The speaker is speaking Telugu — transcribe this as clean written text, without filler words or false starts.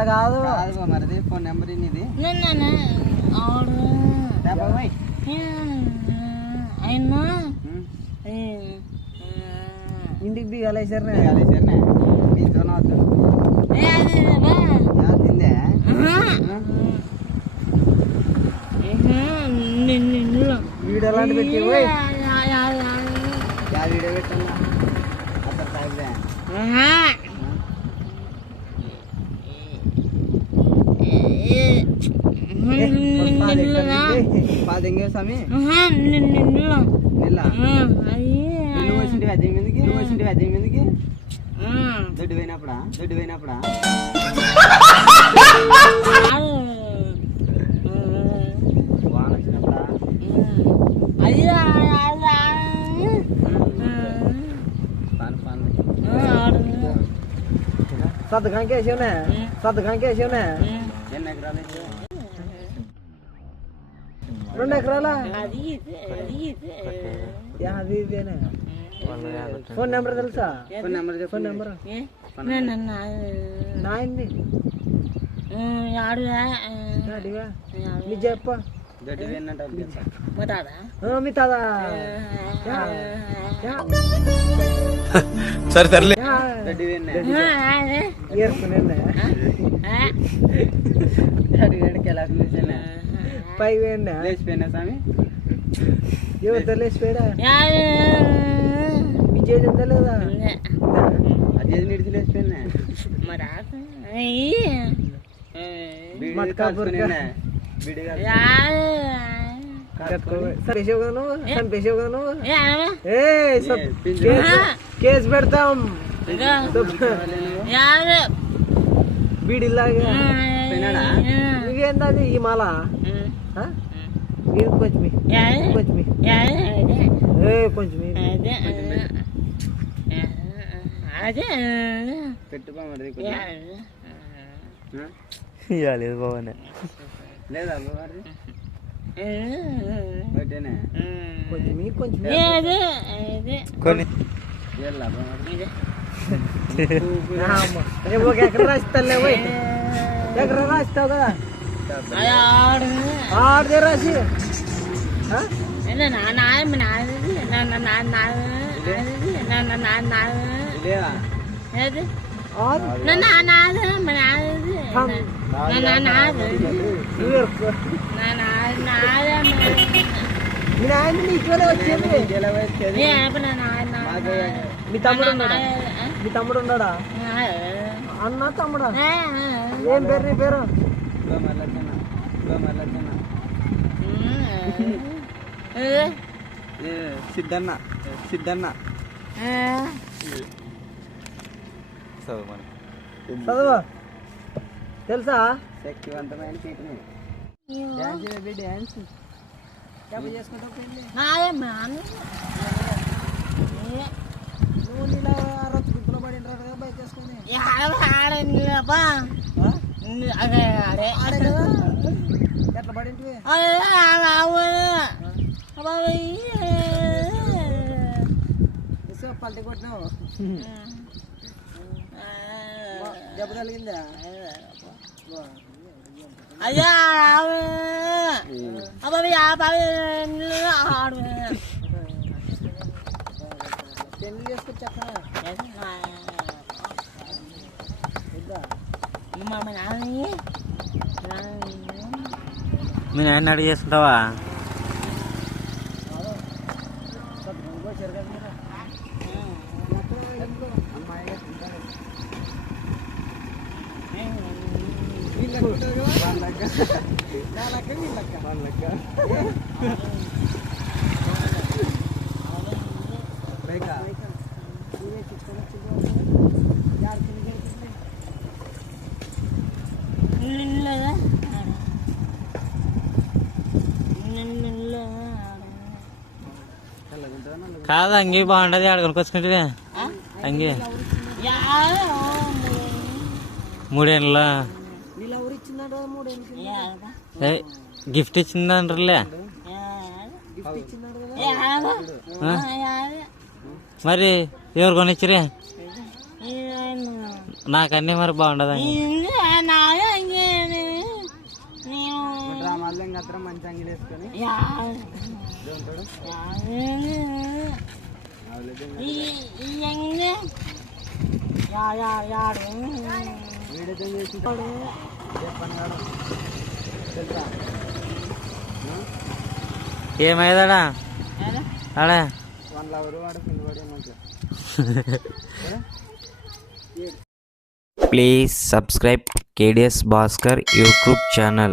అట్లా కాదు మరిది ఫోన్ నెంబర్ ఇది ఇంటికి దిగాలేసారు తిందే వీడియో లాంటి పెట్టి వీడియో పెట్టా అతను తాగితే పాదెంగే స్వామి అదే మీదకి దొడ్డు పోయినప్పుడా వాన వచ్చినప్పుడా సర్దుకానికి వేసావునే ఎన్ని ఎకరాలు 2 ఎకరాలా అది ఇదేనా ఫోన్ నెంబర్ తెలుసా ఫోన్ నెంబర్ నాయింది నీ చెప్ప మీ తాదా సరే సర్లే పై వేయండి లేచిపోయినా స్వామి ఎవరితో లేచిపోయాడా మీ చేతి ఉందా లేదా అదే నిడిచి లేచిపోయినా కేసు పెడతాం బీడిలాగా ఇదేంది ఈ మాల కొంచెం పెట్టుకోమది లేదు బాగానే లేదా కొంచెం కొన్ని ఎక్కడ రాస్తాలే ఎక్కడ రాస్తావు కదా ఆడదే రాసి మీ నాయన నీకునే వచ్చేది మీ తమ్ముడు ఉన్నాడా అన్న తమ్ముడా ఏం పేరు నీ పేరు సిద్ధన్న చదువు తెలుసా శక్తివంతమైన డ్యాన్స్ చేసుకుంటావు నువ్వు నీళ్ళ రొచ్చుకుంటులో పడి బయట చేసుకుని ఎట్లా పడింటివి పల్టి కొట్టినావు దెబ్బ కలిగిందా అయ్యా పెళ్లి చేసుకొచ్చి అక్కడ మీ నాయన అడిగి చేసుకుంటావా కాదు అంగి బాగుంటది ఆడ కొనుక్కొచ్చుకుంటే అంగి 3 ఏళ్ళ గిఫ్ట్ ఇచ్చిందంటారులే మరి ఎవరు కొనిచ్చిరే నాకన్నీ మరి బాగుండదు డ్రామాల్లో ఇంకా మంచి అంగిలు వేసుకొని వీడితో చేసి చెప్పాను కాదు తెలుసా ఏమైందాడా ఆడా 1 లవర్ వాడు పిల్లవాడు మంచిగా Please subscribe KDS Bhaskar YouTube channel.